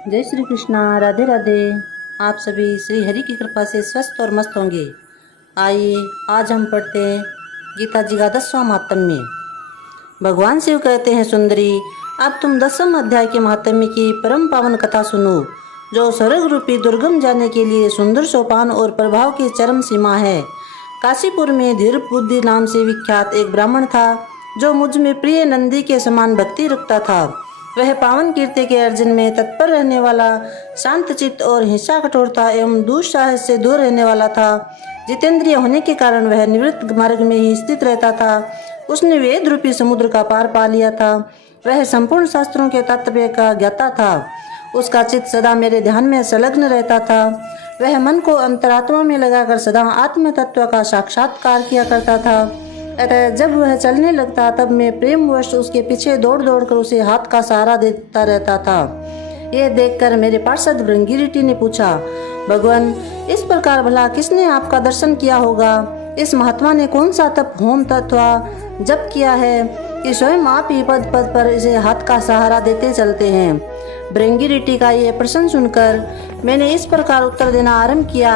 जय श्री कृष्णा। राधे राधे। आप सभी श्री हरि की कृपा से स्वस्थ और मस्त होंगे। आइए आज हम पढ़ते हैं गीता जी का 10वां महात्म्य। भगवान शिव कहते हैं, सुंदरी अब तुम 10वें अध्याय के महात्म्य की परम पावन कथा सुनो, जो स्वर्ग रूपी दुर्गम जाने के लिए सुंदर सोपान और प्रभाव की चरम सीमा है। काशीपुर में धीर बुद्धि नाम से विख्यात एक ब्राह्मण था, जो मुझ में प्रिय नंदी के समान भक्ति रखता था। वह पावन कीर्ति के अर्जन में तत्पर रहने वाला, शांत चित्त और हिंसा कठोरता एवं दुस्साहस से दूर रहने वाला था। जितेंद्रिय होने के कारण वह निवृत्त मार्ग में ही स्थित रहता था। उसने वेद रूपी समुद्र का पार पा लिया था। वह संपूर्ण शास्त्रों के तात्पर्य का ज्ञाता था। उसका चित्त सदा मेरे ध्यान में संलग्न रहता था। वह मन को अंतरात्मा में लगाकर सदा आत्म तत्व का साक्षात्कार किया करता था। अतः जब वह चलने लगता तब मैं प्रेमवश उसके पीछे दौड़ दौड़ कर उसे हाथ का सहारा देता रहता था। यह देखकर मेरे पार्षद भृंगिरिटी ने पूछा, भगवान इस प्रकार भला किसने आपका दर्शन किया होगा? इस महात्मा ने कौन सा तप होम तत्वा जप किया है कि स्वयं आप ही पद पद पर इसे हाथ का सहारा देते चलते हैं? भृंगिरिटी का ये प्रश्न सुनकर मैंने इस प्रकार उत्तर देना आरंभ किया।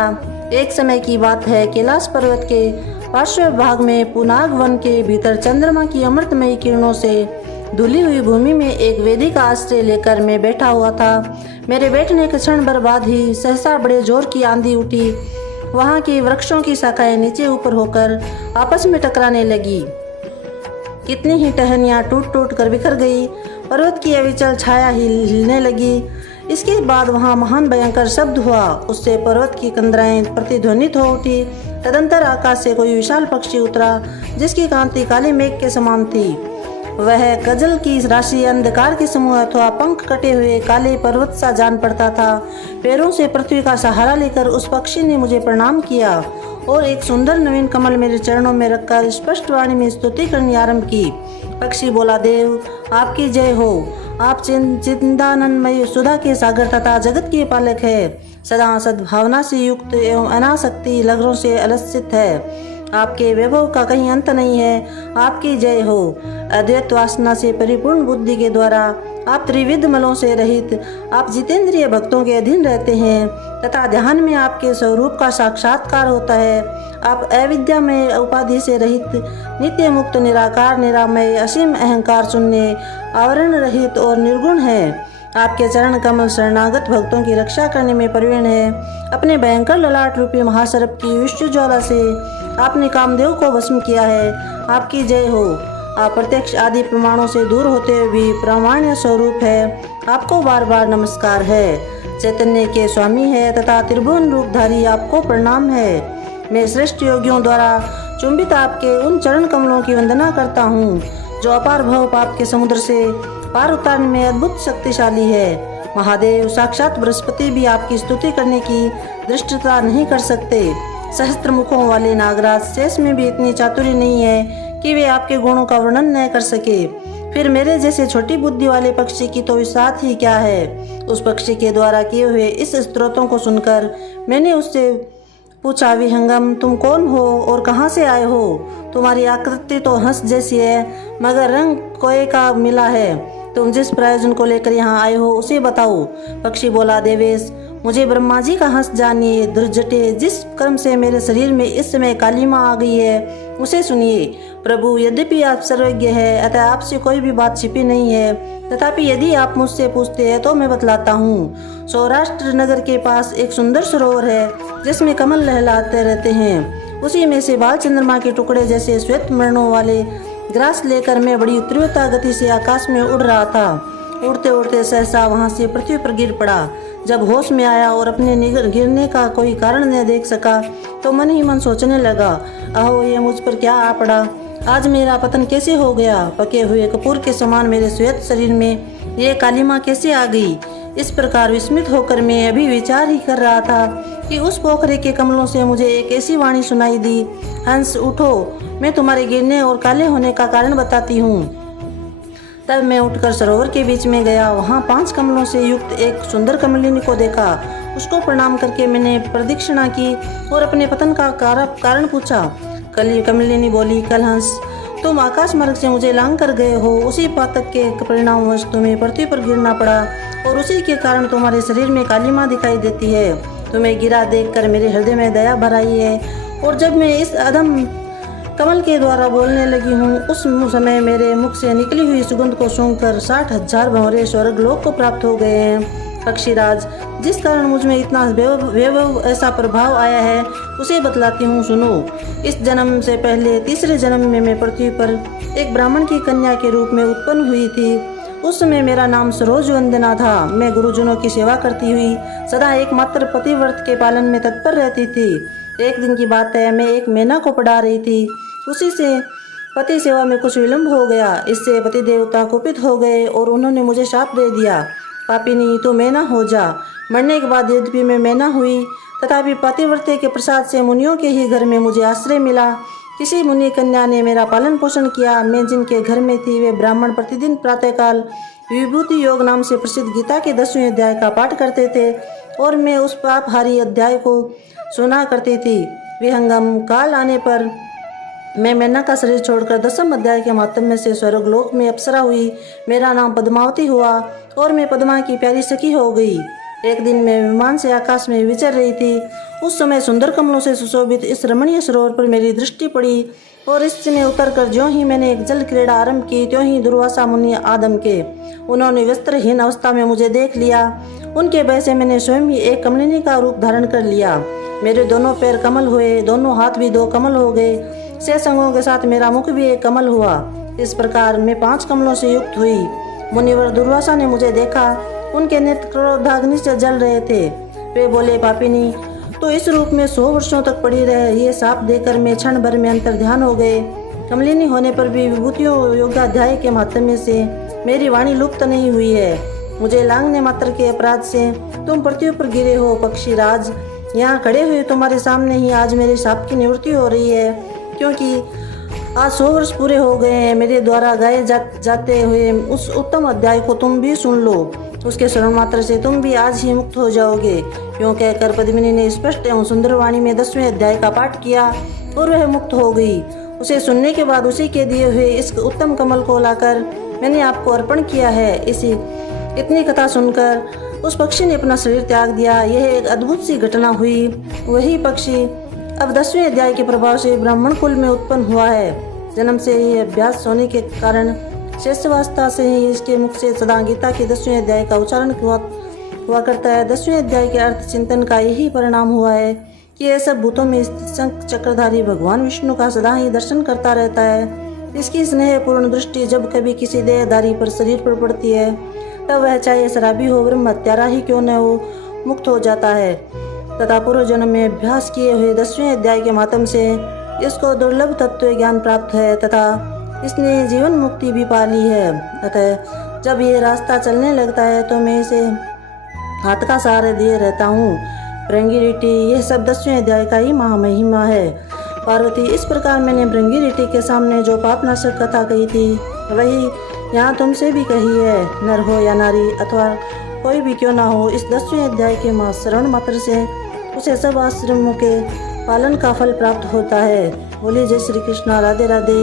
एक समय की बात है, कैलाश पर्वत के पार्श्व भाग में पुनाग वन के भीतर चंद्रमा की अमृतमयी किरणों से धुली हुई भूमि में एक वेदी का आश्रय लेकर मैं बैठा हुआ था। मेरे बैठने के क्षण भर बाद ही सहसा बड़े जोर की आंधी उठी। वहां की वृक्षों की शाखाएं नीचे ऊपर होकर आपस में टकराने लगी। कितनी ही टहनियां टूट टूट कर बिखर गई। पर्वत की अविचल छाया हिलने लगी। इसके बाद वहां महान भयंकर शब्द हुआ। उससे पर्वत की कंदराएं प्रतिध्वनित हो उठी। तदंतर आकाश से कोई विशाल पक्षी उतरा, जिसकी कांति काले मेघ के समान थी। वह गजल की राशि, अंधकार के समूह अथवा पंख कटे हुए काले पर्वत सा जान पड़ता था। पैरों से पृथ्वी का सहारा लेकर उस पक्षी ने मुझे प्रणाम किया और एक सुंदर नवीन कमल मेरे चरणों में रखकर स्पष्ट वाणी में स्तुति करनी आरंभ की। पक्षी बोला, देव आपकी जय हो। आप चिंतानंदमय सुधा के सागर तथा जगत के पालक है। सदा सद्भावना से युक्त एवं अनासक्ति लहरों से अलसित है। आपके वैभव का कहीं अंत नहीं है। आपकी जय हो। अद्वैत वासना से परिपूर्ण बुद्धि के द्वारा आप त्रिविध मलों से रहित, आप जितेंद्रिय भक्तों के अधीन रहते हैं तथा ध्यान में आपके स्वरूप का साक्षात्कार होता है। आप अविद्या में उपाधि से रहित, नित्य मुक्त, निराकार, निरामय, असीम अहंकार शून्य, आवरण रहित और निर्गुण है। आपके चरण कमल शरणागत भक्तों की रक्षा करने में प्रवीण है। अपने भयंकर ललाट रूपी महासर्प की विष्णु ज्वाला से आपने कामदेव को भस्म किया है। आपकी जय हो। आप प्रत्यक्ष आदि प्रमाणों से दूर होते हुए भी प्रामाण्य स्वरूप है। आपको बार बार नमस्कार है। चैतन्य के स्वामी है तथा त्रिभुवन रूपधारी, आपको प्रणाम है। मैं श्रेष्ठ योगियों द्वारा चुंबित आपके उन चरण कमलों की वंदना करता हूँ, जो अपार भव पाप के समुद्र से पार उतारने में अद्भुत शक्तिशाली है। महादेव साक्षात बृहस्पति भी आपकी स्तुति करने की धृष्टता नहीं कर सकते। सहस्त्र मुखों वाले नागराज शेष में भी इतनी चातुरी नहीं है कि वे आपके गुणों का वर्णन न कर सके। फिर मेरे जैसे छोटी बुद्धि वाले पक्षी की तो विसात ही क्या है। उस पक्षी के द्वारा किए हुए इस स्तोत्रों को सुनकर मैंने उससे पूछा, विहंगम तुम कौन हो और कहाँ से आए हो? तुम्हारी आकृति तो हंस जैसी है, मगर रंग कोए का मिला है। तुम जिस प्रयोजन को लेकर यहाँ आए हो उसे बताओ। पक्षी बोला, देवेश मुझे ब्रह्मा जी का हंस जानिए। दुर्जटे जिस कर्म से मेरे शरीर में इस समय कालिमा आ गई है उसे सुनिए। प्रभु यद्यपि आप सर्वज्ञ है, अतः आपसे कोई भी बात छिपी नहीं है, तथापि यदि आप मुझसे पूछते हैं तो मैं बतलाता हूँ। सौराष्ट्र नगर के पास एक सुंदर सरोवर है, जिसमें कमल लहलाते रहते हैं। उसी में से बाल चंद्रमा के टुकड़े जैसे श्वेत मरणों वाले ग्रास लेकर मैं बड़ी तीव्रता गति से आकाश में उड़ रहा था। उड़ते उड़ते सहसा वहां से पृथ्वी पर गिर पड़ा। जब होश में आया और अपने गिरने का कोई कारण न देख सका तो मन ही मन सोचने लगा, अहो ये मुझ पर क्या आ पड़ा। आज मेरा पतन कैसे हो गया? पके हुए कपूर के समान मेरे श्वेत शरीर में ये कालिमा कैसे आ गई? इस प्रकार विस्मित होकर मैं अभी विचार ही कर रहा था कि उस पोखरे के कमलों से मुझे एक ऐसी वाणी सुनाई दी, हंस उठो, मैं तुम्हारे गिरने और काले होने का कारण बताती हूँ। तब मैं उठकर सरोवर के बीच में गया। वहाँ 5 कमलों से युक्त एक सुंदर कमलिनी को देखा। उसको प्रणाम करके मैंने प्रदक्षिणा की और अपने पतन का कारण पूछा। कमलिनी बोली, कलहंस तुम आकाश मार्ग से मुझे लांग कर गए हो, उसी पातक के परिणामवश तुम्हें पृथ्वी पर गिरना पड़ा और उसी के कारण तुम्हारे शरीर में कालिमा दिखाई देती है। तुम्हें गिरा देखकर मेरे हृदय में दया भर आई है और जब मैं इस अदम कमल के द्वारा बोलने लगी हूँ उस समय मेरे मुख से निकली हुई सुगंध को सूंघकर 60,000 भंवरे स्वर्ग लोक को प्राप्त हो गए हैं। पक्षीराज, जिस कारण मुझ में इतना वैभव ऐसा प्रभाव आया है उसे बतलाती हूँ, सुनो। इस जन्म से पहले तीसरे जन्म में मैं पृथ्वी पर एक ब्राह्मण की कन्या के रूप में उत्पन्न हुई थी। उस समय मेरा नाम सरोज वंदना था। मैं गुरुजनों की सेवा करती हुई सदा एकमात्र पतिव्रत के पालन में तत्पर रहती थी। एक दिन की बात है, मैं एक मैना को पढ़ा रही थी। उसी से पति सेवा में कुछ विलम्ब हो गया। इससे पति देवता कुपित हो गए और उन्होंने मुझे शाप दे दिया, पापिनी तू मैना हो जा। मरने के बाद यद्यपि मैं मैना हुई तथापि पतिव्रते के प्रसाद से मुनियों के ही घर में मुझे आश्रय मिला। किसी मुनि कन्या ने मेरा पालन पोषण किया। मैं जिनके घर में थी वे ब्राह्मण प्रतिदिन प्रातःकाल विभूति योग नाम से प्रसिद्ध गीता के 10वें अध्याय का पाठ करते थे और मैं उस पापहारी अध्याय को सुना करती थी। विहंगम काल आने पर मैं मैना का शरीर छोड़कर 10वें अध्याय के माध्यम से स्वर्गलोक में अप्सरा हुई। मेरा नाम पद्मावती हुआ और मैं पद्मा की प्यारी सखी हो गई। एक दिन मैं विमान से आकाश में विचर रही थी। उस समय सुंदर कमलों से सुशोभित इस रमणीय सरोवर पर मेरी दृष्टि पड़ी और इसमें उतरकर ज्यों ही मैंने एक जल क्रीड़ा आरंभ की त्यों ही दुर्वासा मुनि आदम के उन्होंने वस्त्रहीन अवस्था में मुझे देख लिया। उनके भय से मैंने स्वयं ही एक कमलिनी का रूप धारण कर लिया। मेरे दोनों पैर कमल हुए, दोनों हाथ भी 2 कमल हो गए। शेष अंगों के साथ मेरा मुख भी एक कमल हुआ। इस प्रकार मैं 5 कमलों से युक्त हुई। मुनिवर दुर्वासा ने मुझे देखा। उनके नेत्र क्रोधाग्नि से जल रहे थे। वे बोले, पापिनी तो इस रूप में 100 वर्षों तक पड़ी रहे। ये साप देकर मैं क्षण भर में अंतर ध्यान हो गए। कमलिनी होने पर भी विभूतियों योगाध्याय के माध्यम से मेरी वाणी लुप्त नहीं हुई है। मुझे लांघने मात्र के अपराध से तुम पृथ्वी पर गिरे हो। पक्षीराज, यहाँ खड़े हुए तुम्हारे सामने ही आज मेरे साप की निवृत्ति हो रही है, क्योंकि आज 100 वर्ष पूरे हो गए हैं। मेरे द्वारा गाए जाते हुए उस उत्तम अध्याय को तुम भी सुन लो। उसके श्रवण मात्र से तुम भी आज ही मुक्त हो जाओगे। क्यों कहकर पद्मिनी ने स्पष्ट एवं सुंदर वाणी में 10वें अध्याय का पाठ किया और वह मुक्त हो गई। उसे सुनने के बाद उसी के दिए हुए इस उत्तम कमल को लाकर मैंने आपको अर्पण किया है। इतनी कथा सुनकर उस पक्षी ने अपना शरीर त्याग दिया। यह एक अद्भुत सी घटना हुई। वही पक्षी अब 10वें अध्याय के प्रभाव से ब्राह्मण कुल में उत्पन्न हुआ है। जन्म से ही अभ्यास होने के कारण शेषवास्ता से ही इसके मुख से सदा गीता के 10वें अध्याय का उच्चारण हुआ करता है। 10वें अध्याय के अर्थ चिंतन का यही परिणाम हुआ है कि यह सब भूतों में शंख चक्रधारी भगवान विष्णु का सदा ही दर्शन करता रहता है। इसकी स्नेहपूर्ण दृष्टि जब कभी किसी देहधारी पर शरीर पर पड़ती है तब वह चाहे शराबी हो, ब्रह्म हत्यारा ही क्यों न हो, मुक्त हो जाता है तथा पूर्व जन्म में अभ्यास किए हुए 10वें अध्याय के माध्यम से इसको दुर्लभ तत्व ज्ञान प्राप्त है तथा इसने जीवन मुक्ति भी पा ली है। अतः जब ये रास्ता चलने लगता है तो मैं इसे हाथ का सहारा दिए रहता हूँ। भृंगी यह सब 10वें अध्याय का ही महामहिमा है। पार्वती, इस प्रकार मैंने भृंगी के सामने जो पापनाशक कथा कही थी वही यहाँ तुमसे भी कही है। नर हो या नारी अथवा कोई भी क्यों ना हो, इस 10वें अध्याय के श्रवण मात्र से उसे सब आश्रमों के पालन का फल प्राप्त होता है। बोलिए जय श्री कृष्णा। राधे राधे।